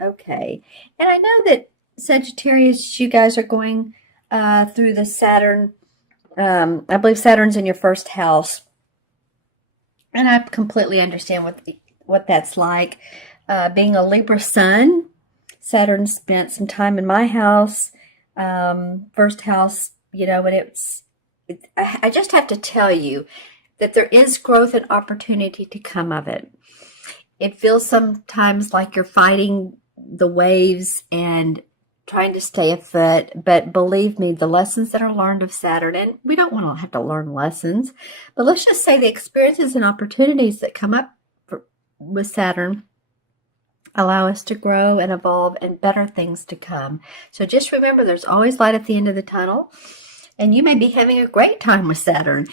Okay. And I know that Sagittarius, you guys are going through the Saturn. I believe Saturn's in your first house, and I completely understand what that's like. Being a Libra sun, Saturn spent some time in my house, first house, and I just have to tell you that there is growth and opportunity to come of it. It feels sometimes like you're fighting the waves and trying to stay afloat, but believe me, the lessons that are learned of Saturn, and we don't want to have to learn lessons, but let's just say the experiences and opportunities that come up with Saturn allow us to grow and evolve and better things to come. So just remember, there's always light at the end of the tunnel, and you may be having a great time with Saturn.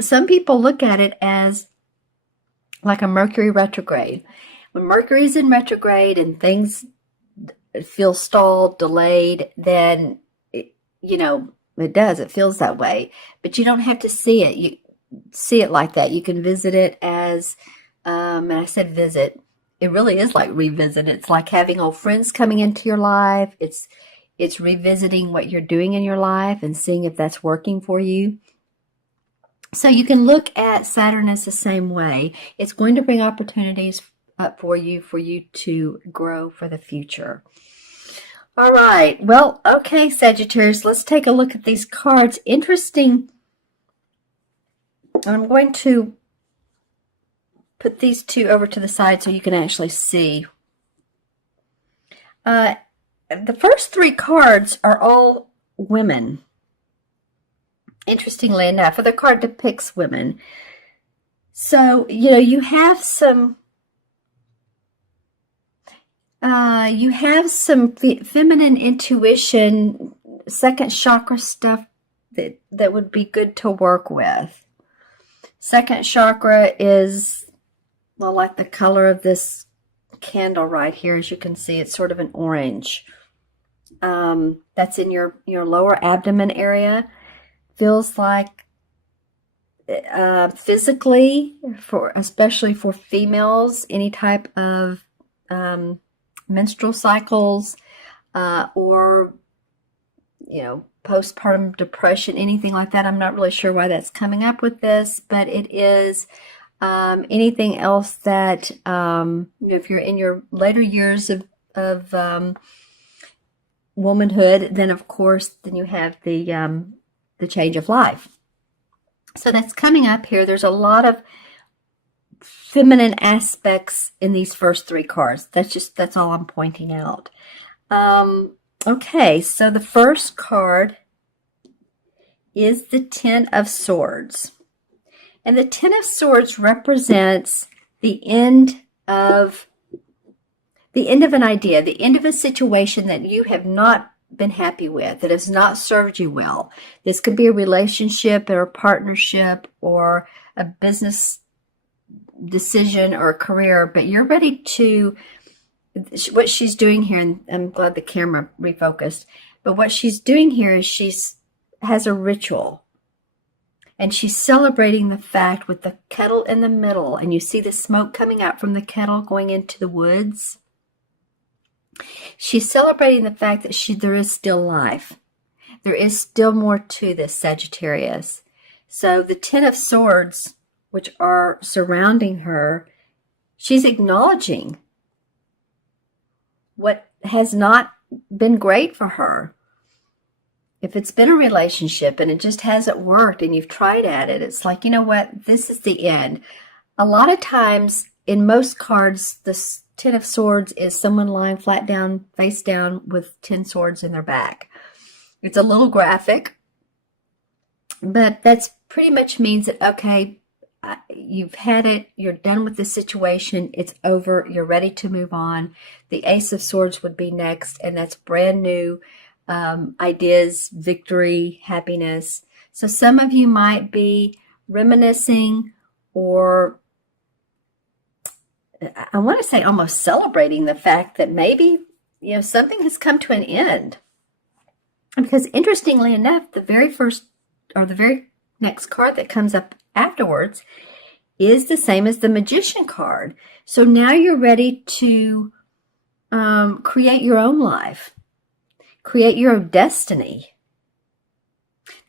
Some people look at it as like a Mercury retrograde. When Mercury's in retrograde and things feel stalled, delayed, then it does. It feels that way. But you don't have to see it. You see it like that. You can visit it as, and I said visit. It really is like revisit. It's like having old friends coming into your life. It's revisiting what you're doing in your life and seeing if that's working for you. So you can look at Saturn as the same way. It's going to bring opportunities up for you to grow for the future. All right. Well, okay, Sagittarius, let's take a look at these cards. Interesting. I'm going to put these two over to the side so you can actually see. The first three cards are all women. Interestingly enough, the card depicts women. So, you have some feminine intuition, second chakra stuff that would be good to work with. Second chakra is, well, like the color of this candle right here. As you can see, it's sort of an orange. That's in your lower abdomen area. Feels like physically, especially for females, any type of menstrual cycles or postpartum depression, anything like that. I'm not really sure why that's coming up with this, but it is anything else that if you're in your later years of womanhood, then of course you have the change of life. So that's coming up here. There's a lot of feminine aspects in these first three cards. That's all I'm pointing out. Okay, so the first card is the Ten of Swords. And the Ten of Swords represents the end of an idea, the end of a situation that you have not been happy with, that has not served you well. This could be a relationship or a partnership or a business decision or a career, but you're ready to, what she's doing here, and I'm glad the camera refocused, but what she's doing here is has a ritual, and she's celebrating the fact with the kettle in the middle, and you see the smoke coming out from the kettle going into the woods. She's celebrating the fact that there is still life. There is still more to this, Sagittarius. So the Ten of Swords, which are surrounding her, she's acknowledging what has not been great for her. If it's been a relationship and it just hasn't worked and you've tried at it, it's like, you know what, this is the end. A lot of times in most cards, the Ten of Swords is someone lying flat down, face down with 10 swords in their back. It's a little graphic, but that's pretty much means that, okay, you've had it, you're done with the situation, it's over, you're ready to move on. The Ace of Swords would be next, and that's brand new ideas, victory, happiness. So some of you might be reminiscing, or I want to say almost celebrating the fact that maybe, something has come to an end. Because interestingly enough, the very next card that comes up afterwards is the same as the Magician card. So now you're ready to create your own life, create your own destiny.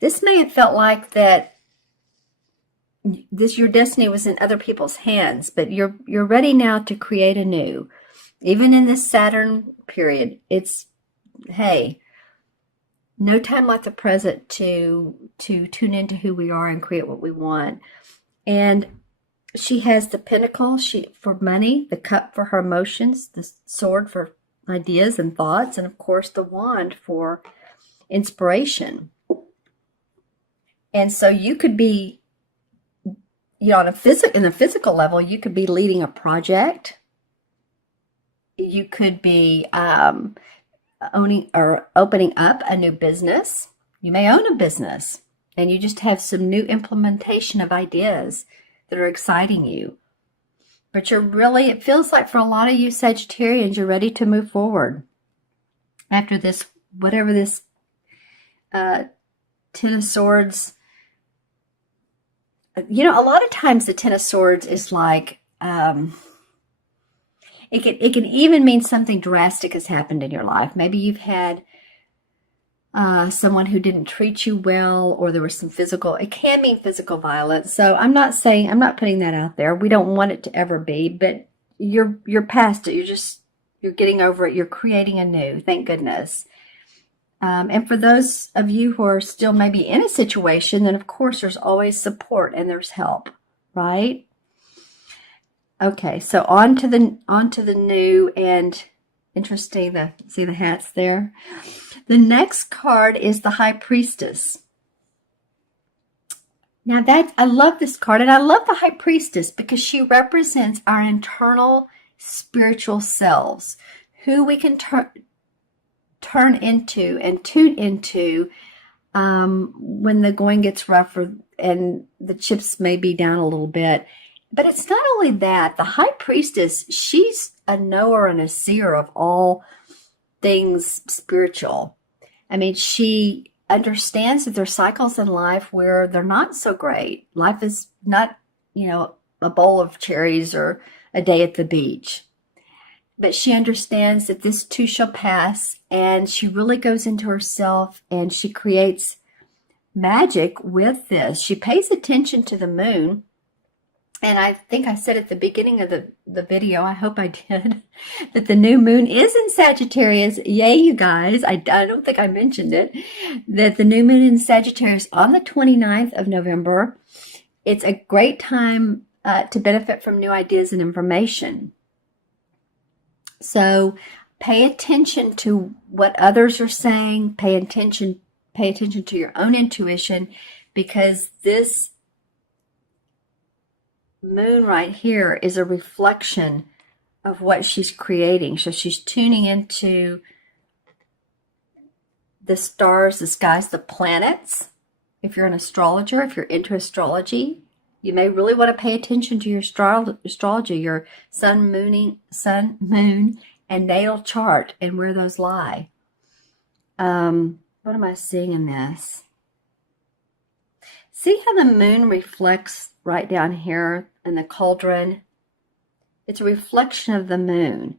This may have felt like that your destiny was in other people's hands, but you're ready now to create anew. Even in this Saturn period, it's, hey, no time like the present to tune into who we are and create what we want. And she has the pentacle for money, the cup for her emotions, the sword for ideas and thoughts, and of course the wand for inspiration. And so you could be, on in the physical level, you could be leading a project. You could be owning or opening up a new business. You may own a business, and you just have some new implementation of ideas that are exciting you. But it feels like for a lot of you Sagittarians, you're ready to move forward after this, whatever this Ten of Swords. A lot of times the Ten of Swords is like, it can even mean something drastic has happened in your life. Maybe you've had someone who didn't treat you well, or there was it can mean physical violence. So I'm not putting that out there. We don't want it to ever be, but you're past it. You're getting over it. You're creating anew. Thank goodness. And for those of you who are still maybe in a situation, then of course there's always support and there's help, right? Okay, so on to the new, and interesting, see the hats there. The next card is the High Priestess. Now I love this card, and I love the High Priestess because she represents our internal spiritual selves, who we can turn into and tune into when the going gets rougher and the chips may be down a little bit. But it's not only that. The High Priestess, she's a knower and a seer of all things spiritual. I mean, she understands that there's cycles in life where they're not so great. Life is not, a bowl of cherries or a day at the beach. But she understands that this too shall pass, and she really goes into herself and she creates magic with this. She pays attention to the moon. And I think I said at the beginning of the video, I hope I did, that the new moon is in Sagittarius. Yay, you guys. I don't think I mentioned it, that the new moon in Sagittarius on the 29th of November. It's a great time to benefit from new ideas and information. So pay attention to what others are saying. Pay attention to your own intuition, because this moon right here is a reflection of what she's creating. So she's tuning into the stars, the skies, the planets. If you're an astrologer, if you're into astrology, you may really want to pay attention to your astrology, your sun, moon, and natal chart, and where those lie. What am I seeing in this? See how the moon reflects right down here in the cauldron? It's a reflection of the moon.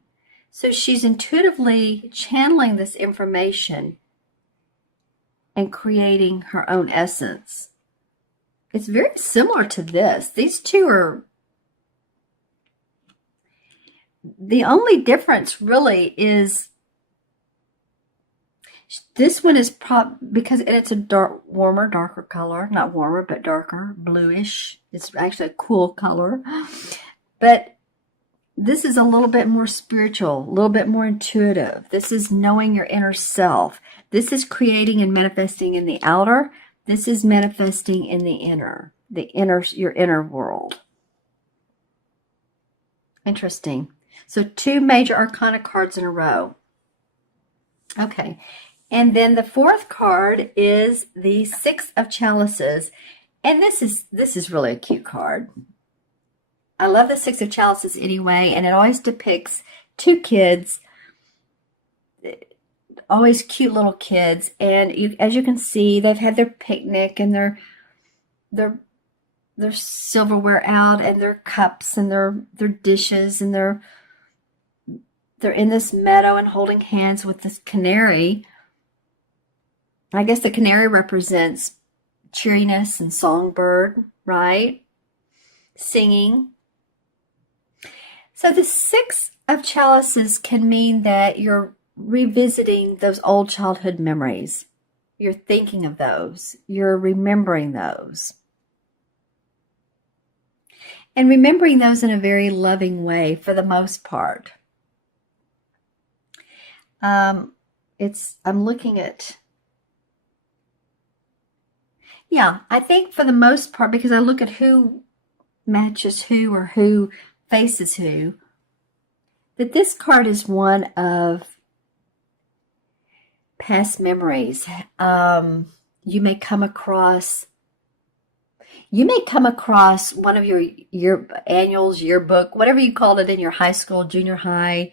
So she's intuitively channeling this information and creating her own essence. It's very similar to this. These two are, the only difference really is this one is because it's a darker color, not warmer, but darker, bluish. It's actually a cool color. But this is a little bit more spiritual, a little bit more intuitive. This is knowing your inner self. This is creating and manifesting in the outer. This is manifesting in the inner, your inner world. Interesting. So 2 major arcana cards in a row. Okay. And then the 4th card is the 6 of Chalices. And this is really a cute card. I love the 6 of Chalices anyway, and it always depicts 2 kids, always cute little kids. And as you can see, they've had their picnic and their silverware out, and their cups and their dishes and their they're in this meadow and holding hands with this canary. I guess the canary represents cheeriness and songbird, right? Singing. So the Six of Chalices can mean that you're revisiting those old childhood memories. You're thinking of those. You're remembering those. And remembering those in a very loving way for the most part. I'm looking at, yeah, I think for the most part, because I look at who matches who or who faces who, that this card is one of past memories. You may come across one of your annuals, yearbook, whatever you called it in your high school, junior high,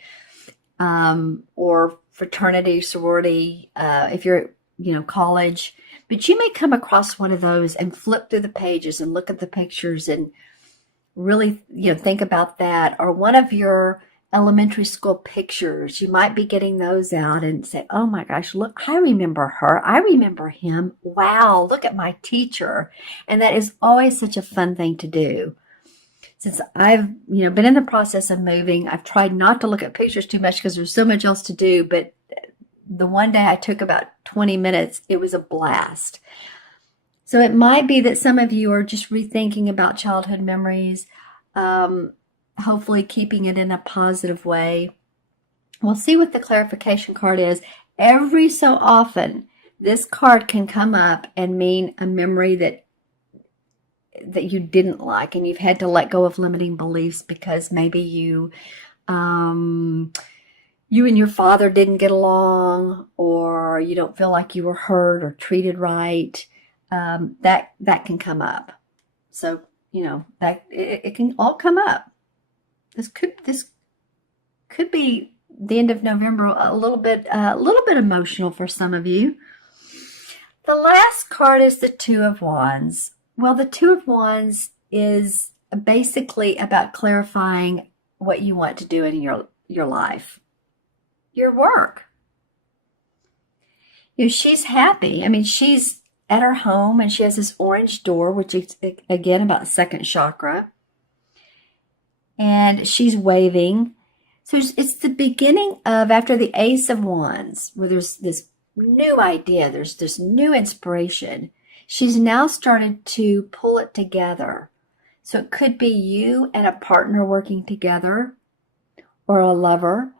or fraternity, sorority, if you're, college. But you may come across one of those and flip through the pages and look at the pictures and really, think about that. Or one of your elementary school pictures, you might be getting those out and say, oh my gosh, look, I remember her. I remember him. Wow, look at my teacher. And that is always such a fun thing to do. Since I've, been in the process of moving, I've tried not to look at pictures too much because there's so much else to do. But the one day I took about 20 minutes, it was a blast. So it might be that some of you are just rethinking about childhood memories, hopefully keeping it in a positive way. We'll see what the clarification card is. Every so often, this card can come up and mean a memory that you didn't like, and you've had to let go of limiting beliefs because maybe you and your father didn't get along, or you don't feel like you were heard or treated right. That can come up. So, that it can all come up. This could be the end of November, a little bit emotional for some of you. The last card is the Two of Wands. Well, the Two of Wands is basically about clarifying what you want to do in your life, your work. She's happy. I mean, she's at her home and she has this orange door, which is, again, about second chakra. And she's waving. So it's the beginning of, after the Ace of Wands, where there's this new idea, there's this new inspiration. She's now started to pull it together. So it could be you and a partner working together, or a lover,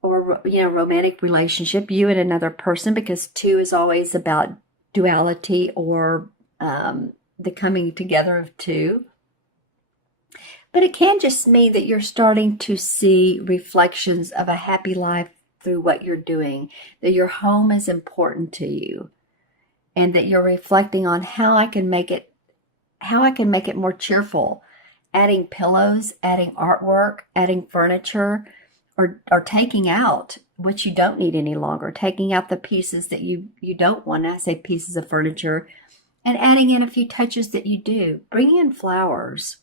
or, romantic relationship, you and another person, because two is always about duality or the coming together of two. But it can just mean that you're starting to see reflections of a happy life through what you're doing, that your home is important to you, and that you're reflecting on how I can make it more cheerful, adding pillows, adding artwork, adding furniture, or taking out what you don't need any longer, taking out the pieces that you don't want. I say pieces of furniture, and adding in a few touches that you do. Bring in flowers,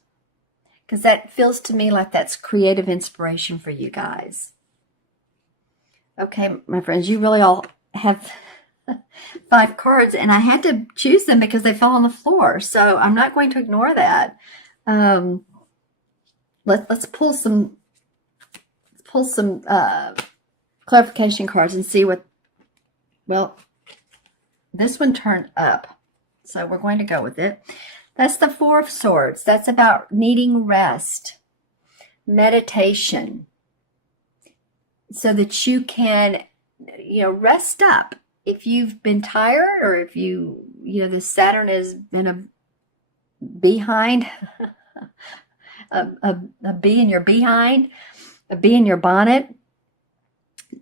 because that feels to me like that's creative inspiration for you guys. Okay, my friends, you really all have 5 cards, and I had to choose them because they fell on the floor. So I'm not going to ignore that. Let's pull some clarification cards and see what. Well, this one turned up, so we're going to go with it. That's the Four of Swords. That's about needing rest, meditation, so that you can, rest up. If you've been tired, or if the Saturn has been a behind, a bee in your behind, a bee in your bonnet,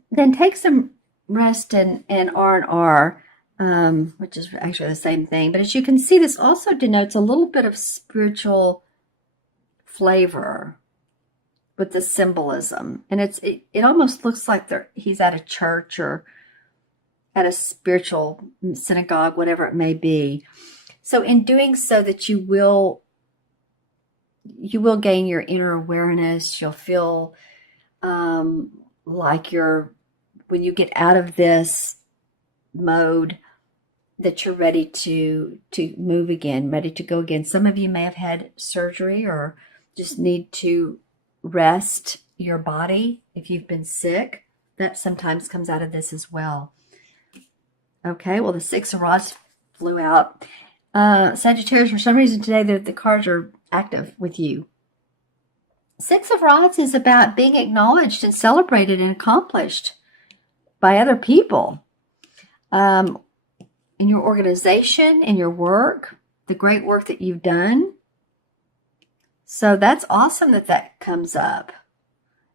then take some rest in R&R. Which is actually the same thing. But as you can see, this also denotes a little bit of spiritual flavor with the symbolism. And it almost looks like he's at a church or at a spiritual synagogue, whatever it may be. So in doing so, that you will gain your inner awareness. You'll feel like when you get out of this mode, that you're ready to move again, ready to go again. Some of you may have had surgery or just need to rest your body if you've been sick. That sometimes comes out of this as well. Okay, well, the Six of Rods flew out. Sagittarius, for some reason today, the cards are active with you. Six of Rods is about being acknowledged and celebrated and accomplished by other people. In your organization, in your work, the great work that you've done. So that's awesome that comes up.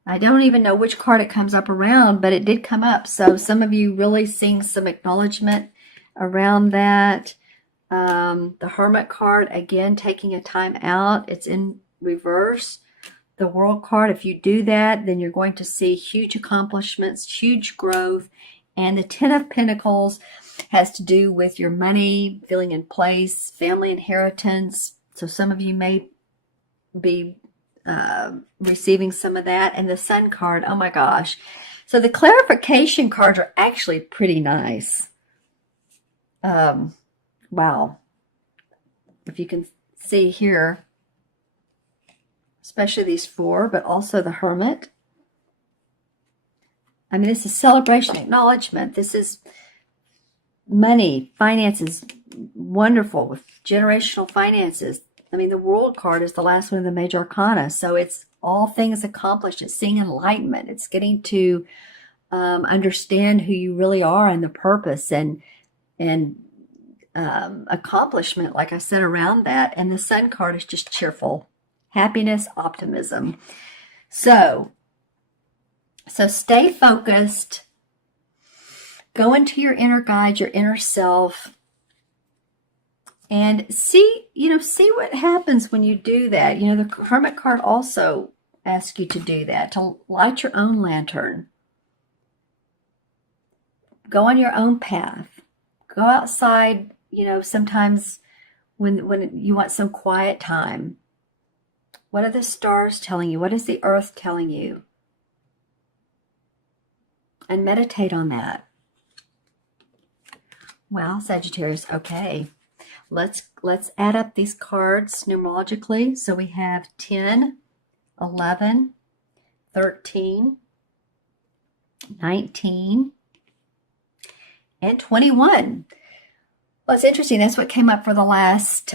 I don't even know which card it comes up around, but it did come up. So some of you really seeing some acknowledgement around that. The Hermit card, again, taking a time out. It's in reverse. The World card, if you do that, then you're going to see huge accomplishments, huge growth. And the Ten of Pentacles has to do with your money, feeling in place, family inheritance. So some of you may be receiving some of that. And the Sun card, oh my gosh. So the clarification cards are actually pretty nice. Wow. If you can see here, especially these four, but also the Hermit. I mean, this is celebration, acknowledgement. This is money, finances, wonderful with generational finances. I mean, the World card is the last one of the major arcana. So it's all things accomplished. It's seeing enlightenment. It's getting to understand who you really are and the purpose and accomplishment, like I said, around that. And the Sun card is just cheerful, happiness, optimism. So stay focused. Go into your inner guide, your inner self, and see what happens when you do that. You know, the Hermit card also asks you to do that, to light your own lantern. Go on your own path. Go outside, you know, sometimes when you want some quiet time. What are the stars telling you? What is the earth telling you? And meditate on that. Well, Sagittarius, okay. Let's add up these cards numerologically. So we have 10, 11, 13, 19, and 21. Well, it's interesting. That's what came up for the last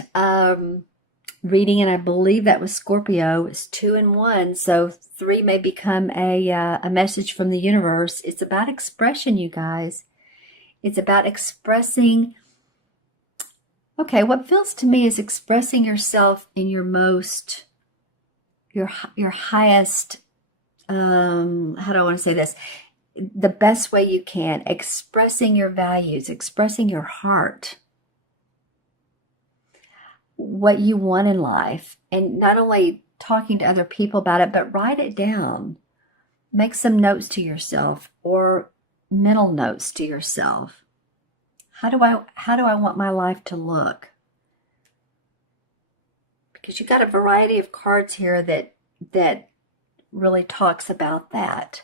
reading, and I believe that was Scorpio. It's 2 and 1, so 3 may become a message from the universe. It's about expression, you guys. It's about expressing. Okay, what feels to me is expressing yourself in your most, your highest. How do I want to say this? The best way you can. Expressing your values, expressing your heart, what you want in life, and not only talking to other people about it, but write it down. Make some notes to yourself or mental notes to yourself. How do I want my life to look? Because you got a variety of cards here that really talks about that.